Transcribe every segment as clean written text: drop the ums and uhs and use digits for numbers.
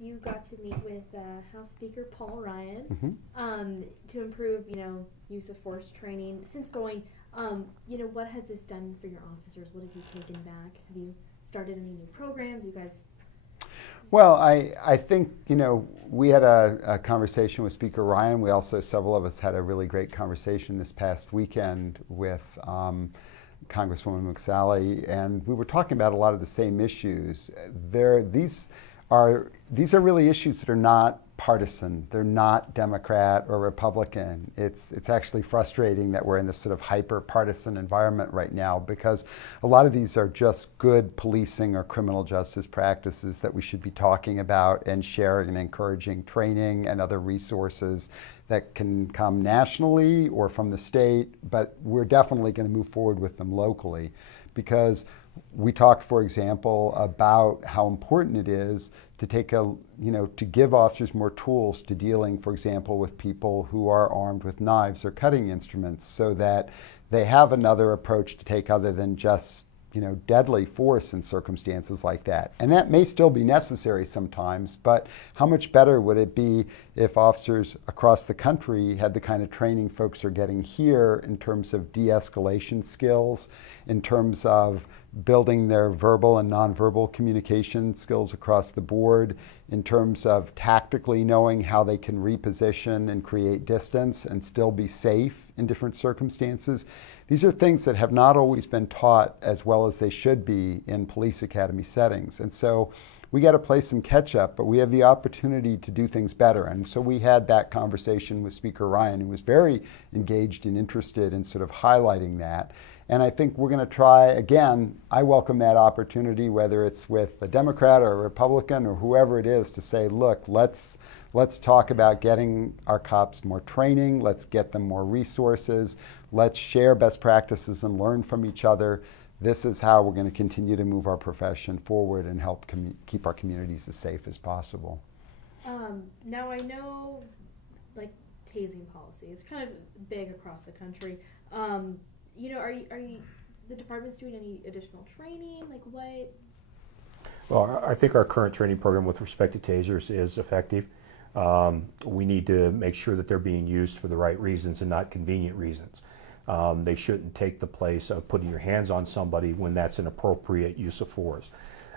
you got to meet with House Speaker Paul Ryan Mm-hmm. to improve, use of force training. Since going, what has this done for your officers? What have you taken back? Have you started any new programs? You guys? Well, I think, we had a conversation with Speaker Ryan. We also, several of us had a really great conversation this past weekend with Congresswoman McSally, and we were talking about a lot of the same issues. These are really issues that are not partisan. They're not Democrat or Republican. It's actually frustrating that we're in this sort of hyper-partisan environment right now, because a lot of these are just good policing or criminal justice practices that we should be talking about and sharing and encouraging training and other resources that can come nationally or from the state, but we're definitely going to move forward with them locally, because we talked, for example, about how important it is to to give officers more tools to dealing, for example, with people who are armed with knives or cutting instruments, so that they have another approach to take other than just deadly force in circumstances like that. And that may still be necessary sometimes, but how much better would it be if officers across the country had the kind of training folks are getting here in terms of de-escalation skills, in terms of building their verbal and nonverbal communication skills across the board, in terms of tactically knowing how they can reposition and create distance and still be safe in different circumstances. These are things that have not always been taught as well as they should be in police academy settings. And so we got to play some catch up, but we have the opportunity to do things better. And so we had that conversation with Speaker Ryan, who was very engaged and interested in sort of highlighting that. And I think we're going to try, again, I welcome that opportunity, whether it's with a Democrat or a Republican or whoever it is, to say, look, let's talk about getting our cops more training, let's get them more resources, let's share best practices and learn from each other. This is how we're going to continue to move our profession forward and help keep our communities as safe as possible. Now I know, like, tasing policy is kind of big across the country. Are you the department's doing any additional training? Like what? Well, I think our current training program with respect to tasers is effective. We need to make sure that they're being used for the right reasons and not convenient reasons. They shouldn't take the place of putting your hands on somebody when that's an appropriate use of force.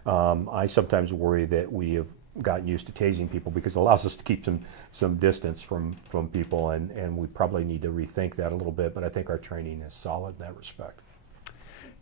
I sometimes worry that we have gotten used to tasing people because it allows us to keep some distance from people, and we probably need to rethink that a little bit, but I think our training is solid in that respect.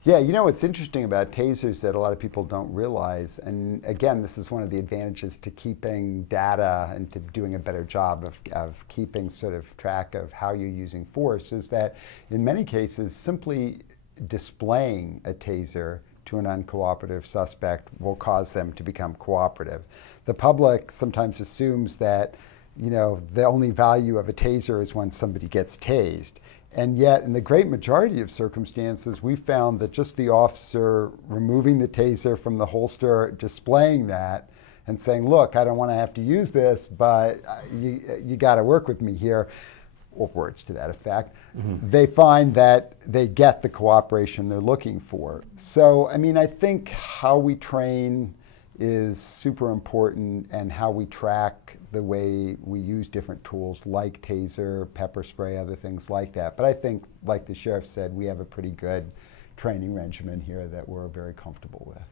Yeah, what's interesting about tasers that a lot of people don't realize, and again, this is one of the advantages to keeping data and to doing a better job of keeping sort of track of how you're using force, is that in many cases, simply displaying a taser to an uncooperative suspect will cause them to become cooperative. The public sometimes assumes that, the only value of a taser is when somebody gets tased. And yet, in the great majority of circumstances, we found that just the officer removing the taser from the holster, displaying that, and saying, look, I don't want to have to use this, but you got to work with me here, or words to that effect, they find that they get the cooperation they're looking for. So, I think how we train is super important, and how we track the way we use different tools like taser, pepper spray, other things like that. But I think, like the sheriff said, we have a pretty good training regimen here that we're very comfortable with.